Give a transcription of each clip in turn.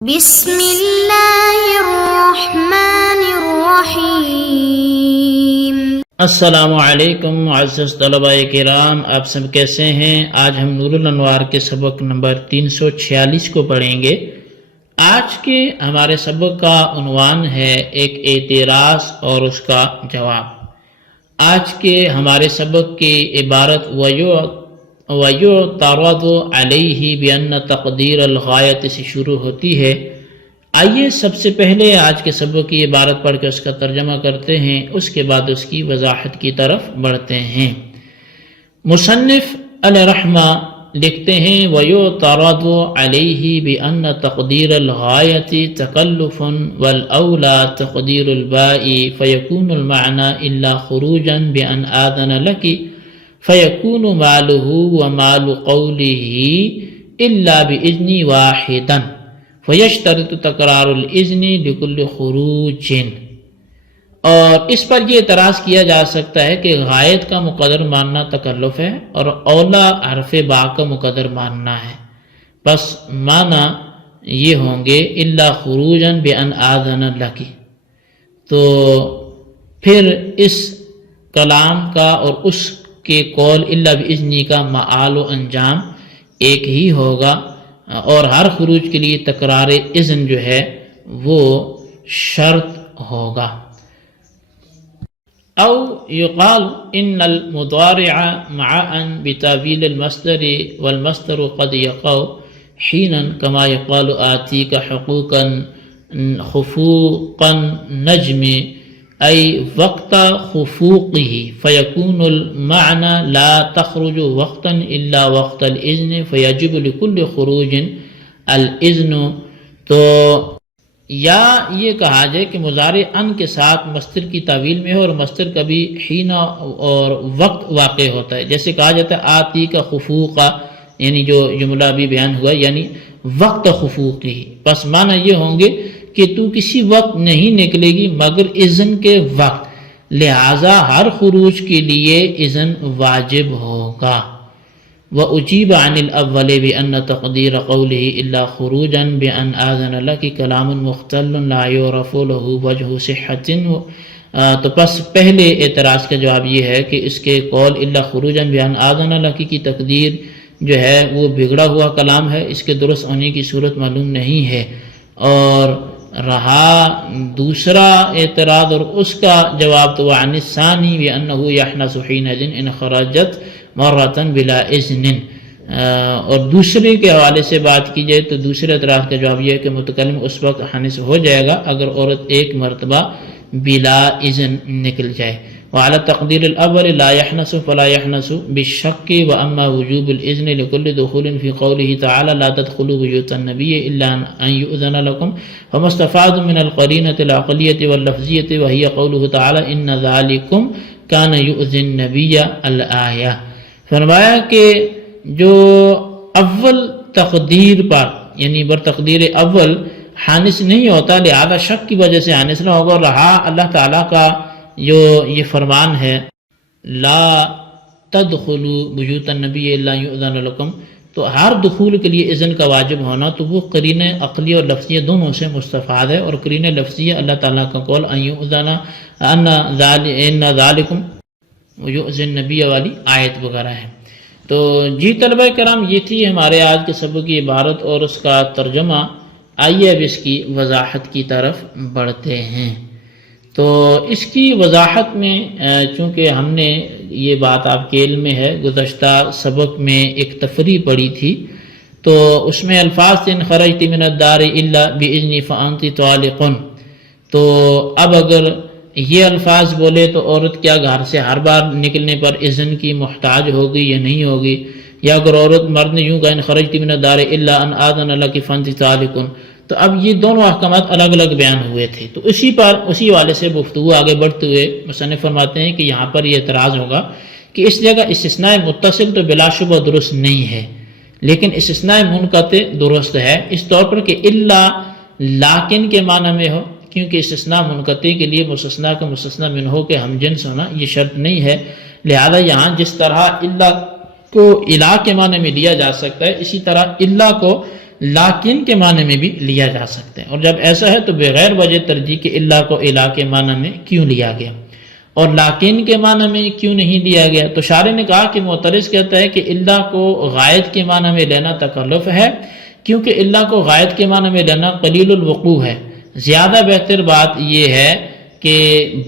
بسم اللہ الرحمن الرحیم۔ السلام علیکم معزز طلباء کرام، آپ سب کیسے ہیں؟ آج ہم نور الانوار کے سبق نمبر 346 کو پڑھیں گے۔ آج کے ہمارے سبق کا عنوان ہے ایک اعتراض اور اس کا جواب۔ آج کے ہمارے سبق کی عبارت وَيُعْتَرَضُ عَلَيْهِ بِأَنَّ تَقْدِيرَ الْغَایَةِ سے شروع ہوتی ہے۔ آئیے سب سے پہلے آج کے سبق کی عبارت پڑھ کے اس کا ترجمہ کرتے ہیں، اس کے بعد اس کی وضاحت کی طرف بڑھتے ہیں۔ مصنف علیہ رحمہ لکھتے ہیں وَيُعْتَرَضُ عَلَيْهِ بِأَنَّ تَقْدِيرَ الْغَایَةِ تَكَلُّفٌ وَالْأَوْلَى تَقْدِيرُ الْبَاءِ فَيَكُونُ الْمَعْنَى إِلَّا خُرُوجًا بِأَنْ آذَنَ لَكِ فَيَكُونُ مَالُهُ وَمَالُ قَوْلِهِ إِلَّا بِإِذْنِ وَاحِدًا فَيَشْتَرِطُ تَكْرَارُ الْإِذْنِ لِكُلِّ خُرُوجٍ۔ اور اس پر یہ اعتراض کیا جا سکتا ہے کہ غایت کا مقدر ماننا تکلف ہے اور اولا حرف با کا مقدر ماننا ہے، پس معنی یہ ہوں گے الا خروجا بان آذن لکی۔ تو پھر اس کلام کا اور اس کے قول الا باذنی کا معال و انجام ایک ہی ہوگا، اور ہر خروج کے لیے تکرار اذن جو ہے وہ شرط ہوگا۔ او یقال ان المضارع مع ان بتاویل المصدر والمصدر قد يقع حینا کما یقال آتیک حقوقا خفوق النجم ای وقت خفوقه فیکون المعنى لا تخرج وقتا الا وقت الاذن فیجب لكل خروج الاذن۔ تو یا یہ کہا جائے کہ مضارع ان کے ساتھ مصدر کی تعویل میں ہو اور مصدر کبھی حین اور وقت واقع ہوتا ہے، جیسے کہا جاتا ہے آتی کا خفوقہ، یعنی جو جملہ بھی بیان ہوا یعنی وقت خفوقی، پس معنی یہ ہوں گے کہ تو کسی وقت نہیں نکلے گی مگر اذن کے وقت، لہذا ہر خروج کے لیے اذن واجب ہوگا۔ وَأُجِيبَ عَنِ الْأَوَّلِ بِأَنَّ تَقْدِيرَ قَوْلِهِ إِلَّا خُرُوجًا بِأَنْ آذَنَ لَكِ كَلَامٌ مُخْتَلٌ لَا يُعْرَفُ لَهُ وَجْهُ صِحَّةٍ۔ تو پس پہلے اعتراض کا جواب یہ ہے کہ اس کے قول إِلَّا خُرُوجًا بِأَنْ آذَنَ لَكِ کی تقدیر جو ہے وہ بگڑا ہوا کلام ہے، اس کے درست ہونے کی صورت معلوم نہیں ہے۔ اور رہا دوسرا اعتراض اور اس کا جواب تو وعن الثانی بأنه يحنث حينئذ إن خرجت مرة بلا اذن۔ اور دوسرے کے حوالے سے بات کی جائے تو دوسرے اعتراض کا جواب یہ ہے کہ متکلم اس وقت حانث ہو جائے گا اگر عورت ایک مرتبہ بلا اذن نکل جائے۔ وعلى تقدير الأول لا يحنث فلا يحنث بالشك، وأما وجوب الإذن لكل دخول في قوله تعالى لا تدخلوا بيوت النبي إلا أن يؤذن لكم، فما استفاد من القرينة العقلية واللفظية وهي قوله تعالى إن ذلكم كان يؤذي النبي الآية۔ فرمایا کہ جو اول تقدیر پر یعنی بر تقدیر اول حانث نہیں ہوتا لہذا شک کی وجہ سے حانث نہ ہوگا، اور رہا اللہ تعالیٰ کا جو یہ فرمان ہے لا تدخلوا بیوت النبی الا یؤذن لکم، تو ہر دخول کے لیے اذن کا واجب ہونا تو وہ قرینہ عقلیہ اور لفظیہ دونوں سے مستفاد ہے، اور قرینہ لفظیہ اللہ تعالیٰ کا قول ان یؤذن ان ذالکم یؤذن النبی والی آیت وغیرہ ہے۔ تو جی طلبہ کرام، یہ تھی ہمارے آج کے سبق کی عبارت اور اس کا ترجمہ۔ آئیے اب اس کی وضاحت کی طرف بڑھتے ہیں۔ تو اس کی وضاحت میں چونکہ ہم نے یہ بات آپ کے علم میں ہے، گزشتہ سبق میں ایک تفریح پڑھی تھی، تو اس میں الفاظ تھے ان خرجت من الدار الا باذنی فانت طالق۔ تو اب اگر یہ الفاظ بولے تو عورت کیا گھر سے ہر بار نکلنے پر اذن کی محتاج ہوگی یا نہیں ہوگی؟ یا اگر عورت مرد نے یوں کہا ان خرجت من الدار الا ان آذن لک فانت طالق، تو اب یہ دونوں احکامات الگ الگ بیان ہوئے تھے، تو اسی والے سے گفتگو آگے بڑھتے ہوئے مصنف فرماتے ہیں کہ یہاں پر یہ اعتراض ہوگا کہ اس جگہ استثناء متصل تو بلا شبہ درست نہیں ہے، لیکن استثناء منقطع درست ہے، اس طور پر کہ الا لیکن کے معنی میں ہو، کیونکہ استثناء منقطع کے لیے مستثنیٰ کا مستثنیٰ منہ ہو کہ ہم جنس ہونا یہ شرط نہیں ہے، لہذا یہاں جس طرح الا کو الا کے معنی میں لیا جا سکتا ہے، اسی طرح الا کو لیکن کے معنی میں بھی لیا جا سکتا ہے، اور جب ایسا ہے تو بغیر وجہ ترجیح کے الا کو الا کے معنی میں کیوں لیا گیا اور لیکن کے معنی میں کیوں نہیں لیا گیا؟ تو شارح نے کہا کہ معترض کہتا ہے کہ الا کو غائط کے معنی میں لینا تکلف ہے، کیونکہ الا کو غائط کے معنی میں لینا قلیل الوقوع ہے۔ زیادہ بہتر بات یہ ہے کہ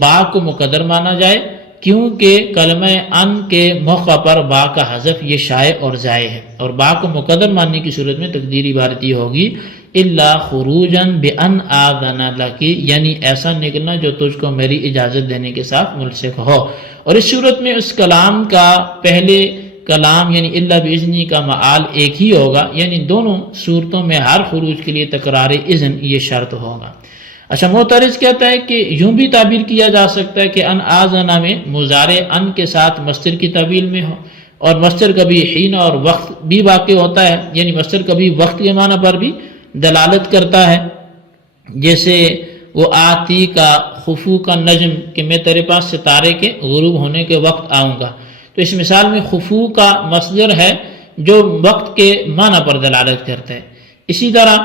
با کو مقدر مانا جائے، کیونکہ کلمہ ان کے موقع پر با کا حذف یہ شائع اور ضائع ہے، اور با کو مقدر ماننے کی صورت میں تقدیر عبارت یہ ہوگی الا خروجا بان آذن لک، یعنی ایسا نکلنا جو تجھ کو میری اجازت دینے کے ساتھ ملصق ہو۔ اور اس صورت میں اس کلام کا پہلے کلام یعنی الا باذنی کا معال ایک ہی ہوگا، یعنی دونوں صورتوں میں ہر خروج کے لیے تکرار اذن یہ شرط ہوگا۔ اچھا، معترض کہتا ہے کہ یوں بھی تعبیر کیا جا سکتا ہے کہ ان آذنا میں مضارع ان کے ساتھ مصدر کی تعبیر میں ہو، اور مصدر کبھی حین اور وقت بھی واقع ہوتا ہے، یعنی مصدر کبھی وقت کے معنی پر بھی دلالت کرتا ہے، جیسے وہ آتی کا خفو کا نجم کہ میں تیرے پاس ستارے کے غروب ہونے کے وقت آؤں گا۔ تو اس مثال میں خفو کا مصدر ہے جو وقت کے معنی پر دلالت کرتا ہے۔ اسی طرح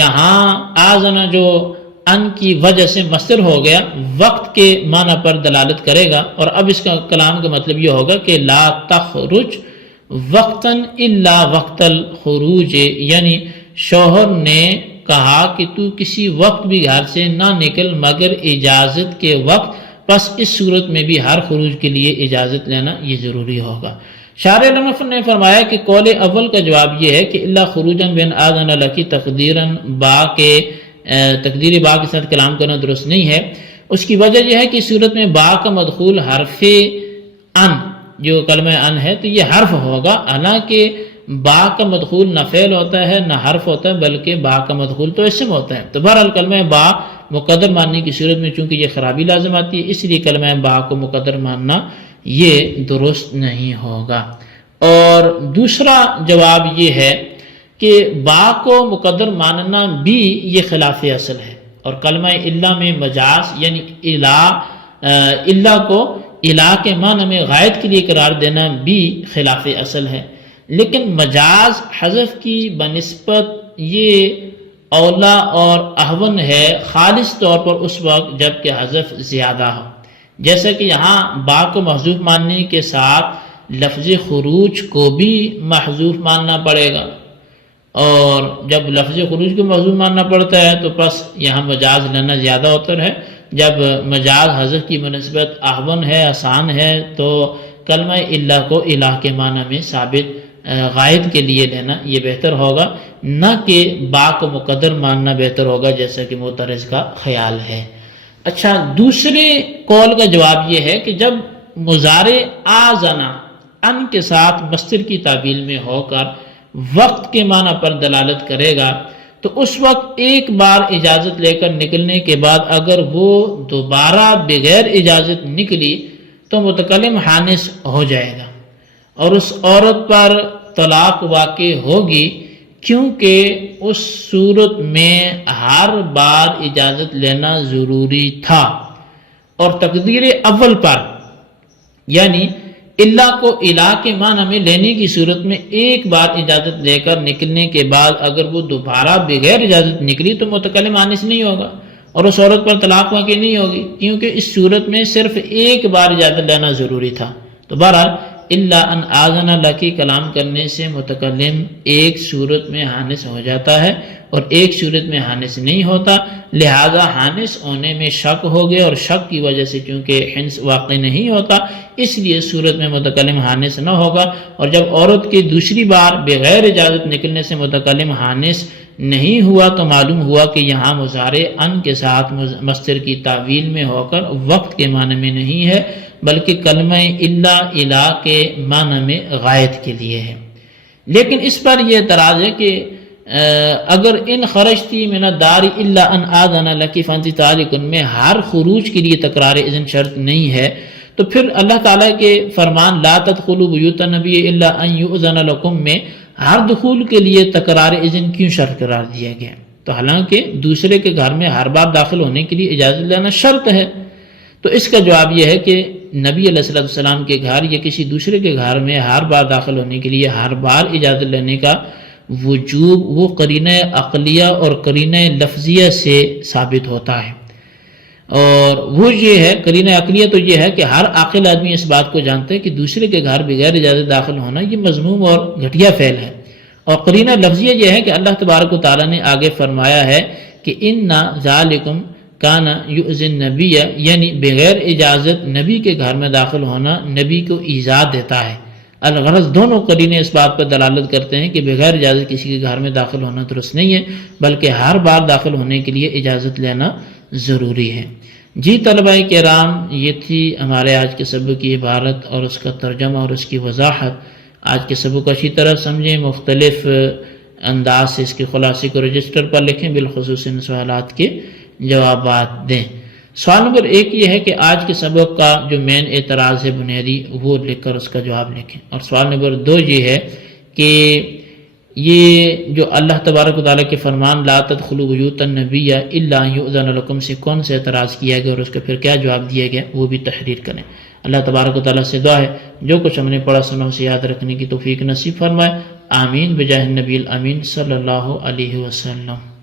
یہاں آذنا جو ان کی وجہ سے مصدر ہو گیا، وقت کے معنی پر دلالت کرے گا، اور اب اس کا کلام کا مطلب یہ ہوگا کہ لا تخرج وقتا الا وقت الخروج، یعنی شوہر نے کہا کہ تو کسی وقت بھی گھر سے نہ نکل مگر اجازت کے وقت، پس اس صورت میں بھی ہر خروج کے لیے اجازت لینا یہ ضروری ہوگا۔ شارح نفر نے فرمایا کہ قول اول کا جواب یہ ہے کہ الا خروجا بین آذن لک تقدیرا با کے تقدیر با کے ساتھ کلام کرنا درست نہیں ہے۔ اس کی وجہ یہ ہے کہ صورت میں با کا مدخول حرف ان جو کلمہ ان ہے تو یہ حرف ہوگا، حالانکہ با کا مدخول نہ فعل ہوتا ہے نہ حرف ہوتا ہے بلکہ با کا مدخول تو اسم ہوتا ہے۔ تو بہرحال کلمہ با مقدر ماننے کی صورت میں چونکہ یہ خرابی لازم آتی ہے، اس لیے کلمہ با کو مقدر ماننا یہ درست نہیں ہوگا۔ اور دوسرا جواب یہ ہے کہ با کو مقدر ماننا بھی یہ خلاف اصل ہے، اور کلمہ الا میں مجاز یعنی الا کو الا کے معنی میں غائط کے لیے قرار دینا بھی خلاف اصل ہے، لیکن مجاز حذف کی بنسبت یہ اولا اور احون ہے خالص طور پر اس وقت جب کہ حذف زیادہ ہو، جیسا کہ یہاں با کو محذوف ماننے کے ساتھ لفظ خروج کو بھی محذوف ماننا پڑے گا، اور جب لفظ خروج کو محذوف ماننا پڑتا ہے تو پس یہاں مجاز لینا زیادہ ہوتا ہے۔ جب مجاز حذف کی بنسبت احون ہے، آسان ہے، تو کلمہ الا کو الا کے معنی میں ثابت غائط کے لیے لینا یہ بہتر ہوگا، نہ کہ با کو مقدر ماننا بہتر ہوگا جیسا کہ معترض کا خیال ہے۔ اچھا، دوسرے قول کا جواب یہ ہے کہ جب مضارع آذنا ان کے ساتھ مصدر کی تعبیر میں ہو کر وقت کے معنی پر دلالت کرے گا تو اس وقت ایک بار اجازت لے کر نکلنے کے بعد اگر وہ دوبارہ بغیر اجازت نکلی تو متکلم حانس ہو جائے گا، اور اس عورت پر طلاق واقع ہوگی، کیونکہ اس صورت میں ہر بار اجازت لینا ضروری تھا، اور تقدیر اول پر یعنی الا کو الا کے معنی میں لینے کی صورت میں ایک بار اجازت لے کر نکلنے کے بعد اگر وہ دوبارہ بغیر اجازت نکلی تو متکلم آنس نہیں ہوگا اور اس عورت پر طلاق واقع نہیں ہوگی، کیونکہ اس صورت میں صرف ایک بار اجازت لینا ضروری تھا۔ تو بہرحال الا ان آذن لک کلام کرنے سے متکلم ایک صورت میں حانس ہو جاتا ہے اور ایک صورت میں حانس نہیں ہوتا، لہذا حانس ہونے میں شک ہو گیا، اور شک کی وجہ سے چونکہ حنس واقع نہیں ہوتا اس لیے صورت میں متکلم حانس نہ ہوگا، اور جب عورت کی دوسری بار بغیر اجازت نکلنے سے متکلم حانس نہیں ہوا تو معلوم ہوا کہ یہاں مضارع ان کے ساتھ مصدر کی تعویل میں ہو کر وقت کے معنی میں نہیں ہے بلکہ کلمہ الا الا کے معنی میں غائط کے لیے ہے۔ لیکن اس پر یہ اعتراض ہے کہ اگر ان خرجتی من الدار الا ان آذن لک فانت طالق میں ہر خروج کے لیے تکرار اذن شرط نہیں ہے، تو پھر اللہ تعالیٰ کے فرمان لا تدخلوا بیوت النبی الا ان یؤذن لکم میں ہر دخول کے لیے تکرار اذن کیوں شرط قرار دیا گیا؟ تو حالانکہ دوسرے کے گھر میں ہر بار داخل ہونے کے لیے اجازت لینا شرط ہے۔ تو اس کا جواب یہ ہے کہ نبی علیہ السلام کے گھر یا کسی دوسرے کے گھر میں ہر بار داخل ہونے کے لیے ہر بار اجازت لینے کا وجوب وہ قرینہ عقلیہ اور قرینہ لفظیہ سے ثابت ہوتا ہے، اور وہ یہ ہے قرینہ عقلیہ تو یہ ہے کہ ہر عاقل آدمی اس بات کو جانتا ہے کہ دوسرے کے گھر بغیر اجازت داخل ہونا یہ مذموم اور گھٹیا فعل ہے، اور قرینہ لفظیہ یہ ہے کہ اللہ تبارک و تعالیٰ نے آگے فرمایا ہے کہ اِنَّ ذَلِكُمْ کانا یؤذی النبی، یعنی بغیر اجازت نبی کے گھر میں داخل ہونا نبی کو ایذا دیتا ہے۔ الغرض دونوں قرینے اس بات پر دلالت کرتے ہیں کہ بغیر اجازت کسی کے گھر میں داخل ہونا درست نہیں ہے، بلکہ ہر بار داخل ہونے کے لیے اجازت لینا ضروری ہے۔ جی طلباء کرام، یہ تھی ہمارے آج کے سبق کی عبارت اور اس کا ترجمہ اور اس کی وضاحت۔ آج کے سبق کو اچھی طرح سمجھیں، مختلف انداز سے اس کے خلاصے کو رجسٹر پر لکھیں، بالخصوص ان سوالات کے جوابات دیں۔ سوال نمبر 1 یہ ہے کہ آج کے سبق کا جو مین اعتراض ہے بنیادی وہ لکھ کر اس کا جواب لکھیں، اور سوال نمبر 2 یہ ہے کہ یہ جو اللہ تبارک و تعالیٰ کے فرمان لا تدخلوا بیوت النبی الا ان یؤذن لکم سے کون سے اعتراض کیا گیا اور اس کا پھر کیا جواب دیا گیا وہ بھی تحریر کریں۔ اللہ تبارک و تعالیٰ سے دعا ہے جو کچھ ہم نے پڑھا سنا اسے یاد رکھنے کی توفیق نصیب فرمائے، آمین بجاہ النبی الامین صلی اللہ علیہ وسلم۔